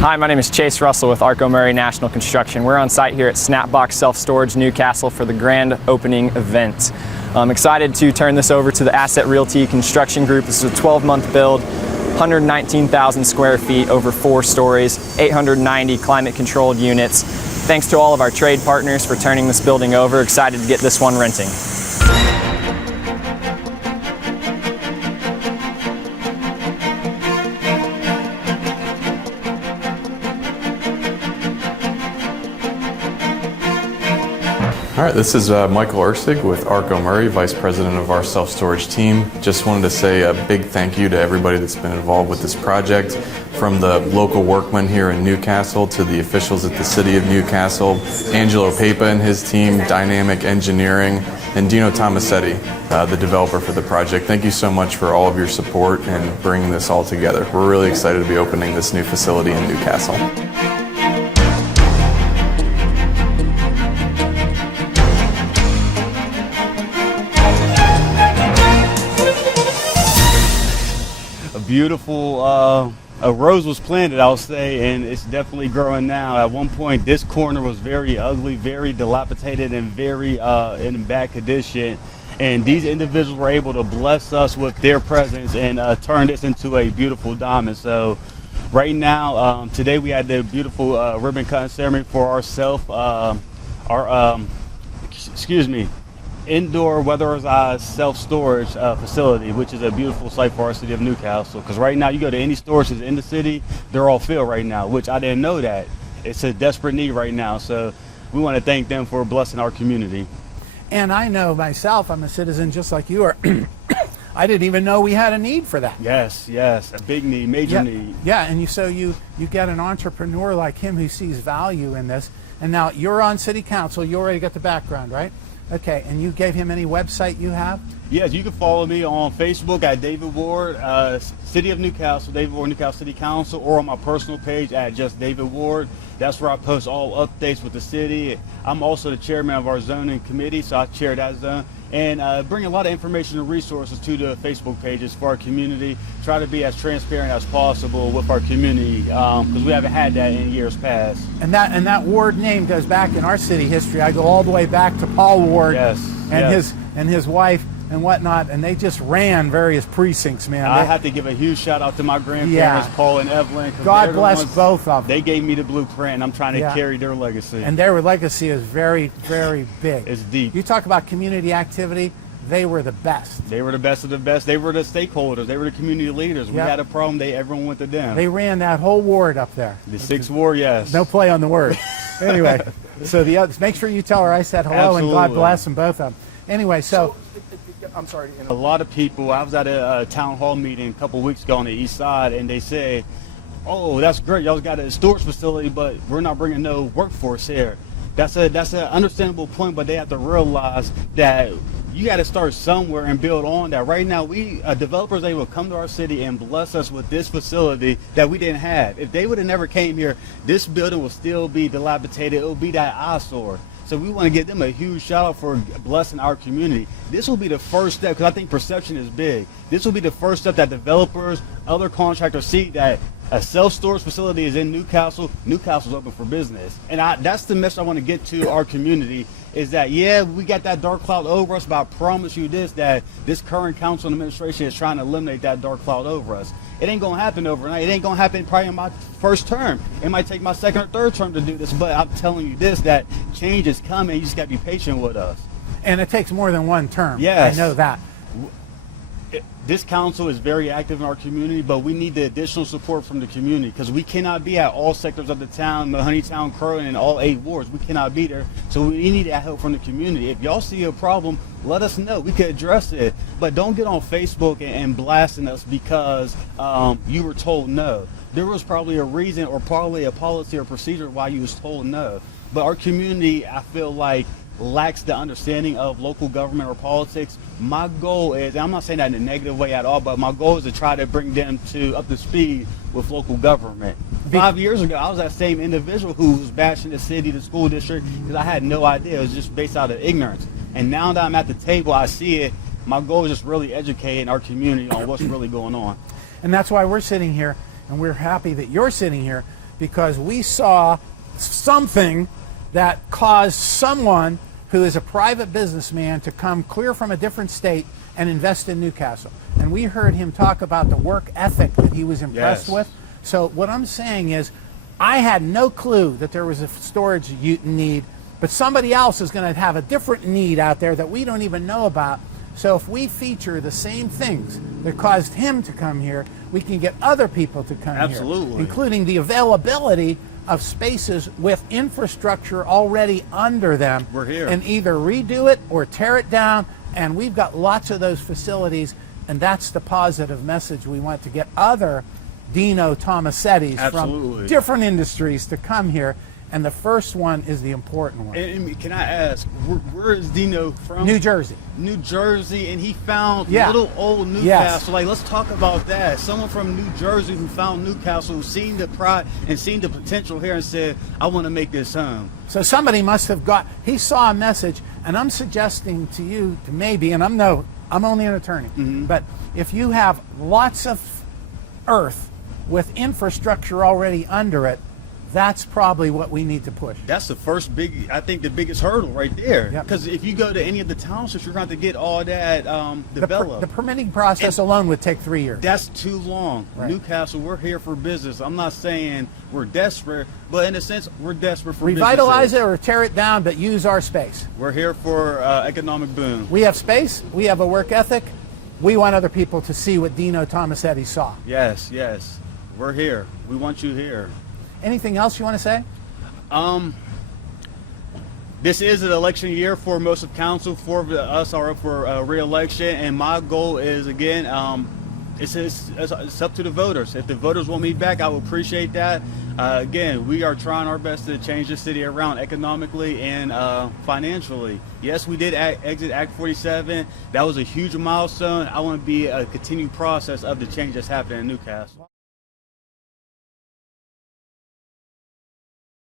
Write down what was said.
Hi, my name is Chase Russell with Arco Murray National Construction. We're on site here at Snapbox Self-Storage Newcastle for the grand opening event. I'm excited to turn this over to the Asset Realty Construction Group. This is a 12-month build, 119,000 square feet, over 4 stories, 890 climate-controlled units. Thanks to all of our trade partners for turning this building over. Excited to get this one renting. All right, this is Michael Ursig with Arco Murray, Vice President of our self-storage team. Just wanted to say a big thank you to everybody that's been involved with this project, from the local workmen here in Newcastle to the officials at the City of Newcastle, Angelo Pepa and his team, Dynamic Engineering, and Dino Tomasetti, the developer for the project. Thank you so much for all of your support and bringing this all together. We're really excited to be opening this new facility in Newcastle. Beautiful, a rose was planted, I'll say, and it's definitely growing now. At one point, this corner was very ugly, very dilapidated, and very in bad condition. And these individuals were able to bless us with their presence and turn this into a beautiful diamond. So right now, today we had the beautiful ribbon cutting ceremony for indoor weatherized self-storage facility, which is a beautiful site for our city of Newcastle. Because right now you go to any stores in the city, they're all filled right now, which I didn't know that. It's a desperate need right now. So we want to thank them for blessing our community. And I know myself, I'm a citizen just like you are. I didn't even know we had a need for that. Yes, a big need, major need. Yeah, and you get an entrepreneur like him who sees value in this. And now you're on city council, you already got the background, right? Okay, and you gave him any website you have? Yes, you can follow me on Facebook at David Ward, City of Newcastle, David Ward, Newcastle City Council, or on my personal page at just David Ward. That's where I post all updates with the city. I'm also the chairman of our zoning committee, so I chair that zone. And bring a lot of information and resources to the Facebook pages for our community. Try to be as transparent as possible with our community, because we haven't had that in years past. And that Ward name goes back in our city history. I go all the way back to Paul Ward and his wife and whatnot, and they just ran various precincts, man. I have to give a huge shout out to my grandparents, Paul and Evelyn. God bless both of them. They gave me the blueprint, and I'm trying to carry their legacy. And their legacy is very, very big. It's deep. You talk about community activity, they were the best. They were the best of the best. They were the stakeholders. They were the community leaders. We had a problem, everyone went to them. They ran that whole ward up there. The 6th Ward, yes. No play on the word. Anyway, so the others, make sure you tell her I said hello. Absolutely. And God bless them, both of them. Anyway, so I'm sorry. A lot of people, I was at a town hall meeting a couple weeks ago on the east side, and they said, oh, that's great, y'all got a storage facility, but we're not bringing no workforce here. That's an understandable point, but they have to realize that you got to start somewhere and build on that. Right now, developers, they will come to our city and bless us with this facility that we didn't have. If they would have never came here, this building will still be dilapidated. It will be that eyesore. So we want to give them a huge shout out for blessing our community. This will be the first step, because I think perception is big. This will be the first step that developers, other contractors see that a self-storage facility is in Newcastle. Newcastle's open for business. And that's the message I want to get to our community, is that, yeah, we got that dark cloud over us, but I promise you this, that this current council and administration is trying to eliminate that dark cloud over us. It ain't gonna happen overnight. It ain't gonna happen probably in my first term. It might take my second or third term to do this, but I'm telling you this, that change is coming. You just gotta be patient with us. And it takes more than one term. Yes. I know that. This council is very active in our community, but we need the additional support from the community, because we cannot be at all sectors of the town, Honeytown, Croton, and all 8 wards. We cannot be there. So we need that help from the community. If y'all see a problem, let us know. We could address it. But don't get on Facebook and blasting us because you were told no. There was probably a reason, or probably a policy or procedure why you was told no. But our community, I feel like, lacks the understanding of local government or politics. My goal is, and I'm not saying that in a negative way at all, but my goal is to try to bring them up to speed with local government. 5 years ago, I was that same individual who was bashing the city, the school district, because I had no idea. It was just based out of ignorance. And now that I'm at the table, I see it. My goal is just really educating our community on what's really going on. And that's why we're sitting here, and we're happy that you're sitting here, because we saw something that caused someone who is a private businessman to come clear from a different state and invest in Newcastle. And we heard him talk about the work ethic that he was impressed Yes. with. So what I'm saying is, I had no clue that there was a storage need, but somebody else is going to have a different need out there that we don't even know about. So if we feature the same things that caused him to come here, we can get other people to come Absolutely. here, including the availability of spaces with infrastructure already under them. We're here. And either redo it or tear it down, and we've got lots of those facilities, and that's the positive message we want to get other Dino Tomasettis from Absolutely. different industries to come here. And the first one is the important one. And can I ask, where is Dino from? New Jersey. New Jersey, and he found Yeah. little old Newcastle. Yes. Like, let's talk about that. Someone from New Jersey who found Newcastle, who seen the pride and seen the potential here and said, I want to make this home. So somebody must have he saw a message, and I'm suggesting to you to maybe, and I'm only an attorney, but if you have lots of earth with infrastructure already under it, that's probably what we need to push. That's the first I think the biggest hurdle right there. Yep. Because if you go to any of the townships, you're going to have to get all that developed. The permitting process alone would take 3 years. That's too long. Right. Newcastle, we're here for business. I'm not saying we're desperate, but in a sense, we're desperate for Revitalize businesses. it or tear it down, but use our space. We're here for economic boom. We have space. We have a work ethic. We want other people to see what Dino Tomasetti saw. Yes, yes. We're here. We want you here. Anything else you want to say? This is an election year for most of council. 4 of us are up for re-election, and my goal is, again, it's up to the voters. If the voters want me back, I will appreciate that. Again, we are trying our best to change the city around economically and financially. Yes, we did exit Act 47. That was a huge milestone. I want to be a continued process of the change that's happening in Newcastle.